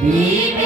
Bíblia.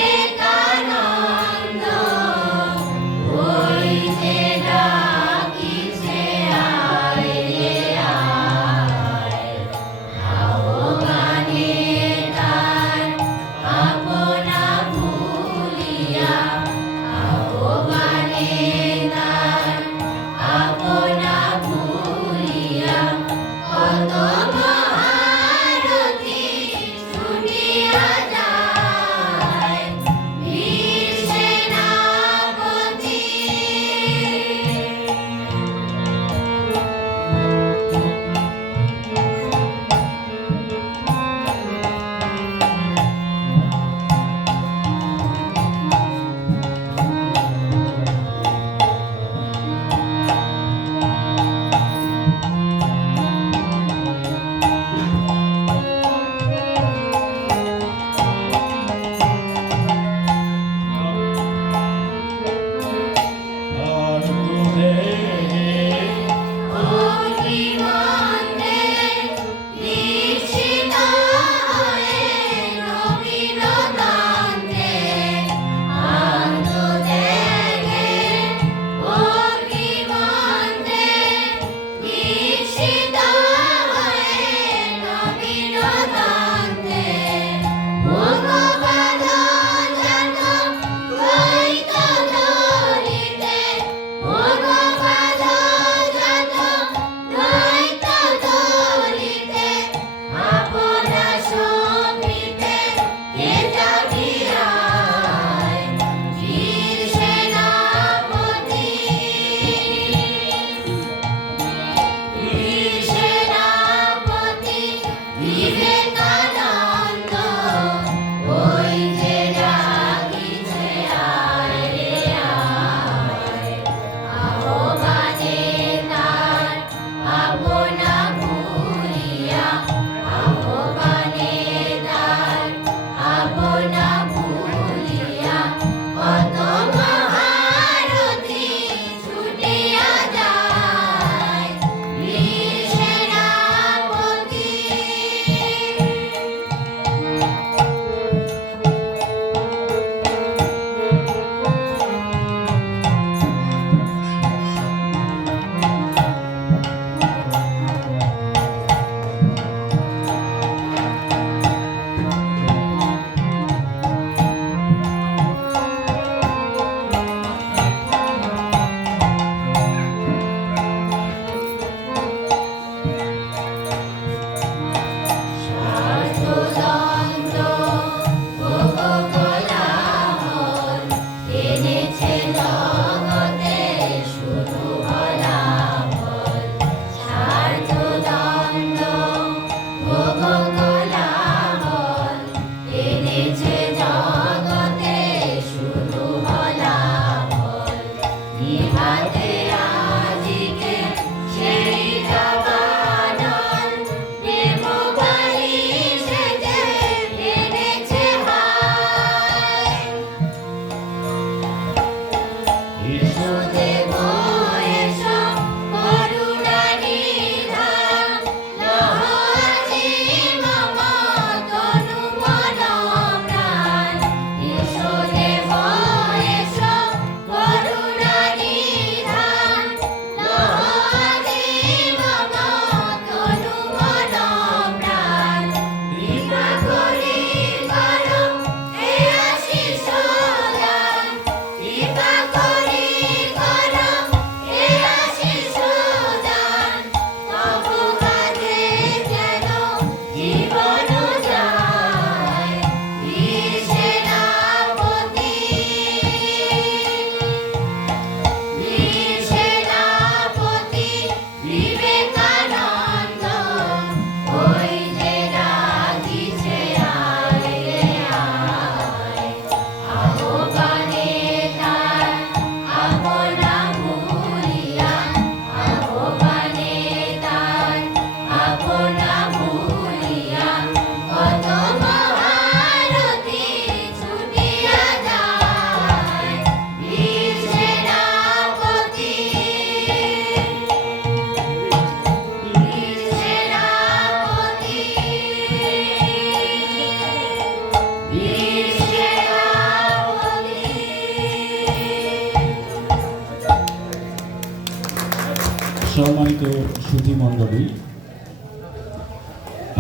সম্মানিত সুধী মণ্ডলী।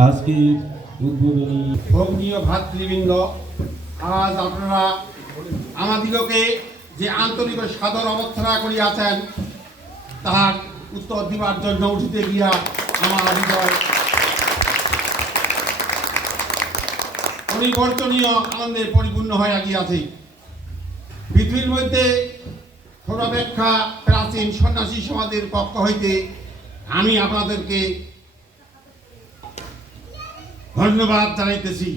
আজকে উদ্বোধনী ভগ্নীয় ভাতৃবৃন্দ, আজ আপনারা আমাদিগকে যে আন্তরিক সাদর অবস্থানা করিয়াছেন, তাহার উত্তর দিবার জন্য উঠিতে গিয়া আমার হৃদয় পরিবর্তনীয় আনন্দে পরিপূর্ণ হয়ে গিয়াছে। পৃথিবীর মধ্যে সর্বাপেক্ষা প্রাচীন সন্ন্যাসী সমাজের পক্ষ হইতে আমি আপনাদেরকে ধন্যবাদ জানাইতেছি।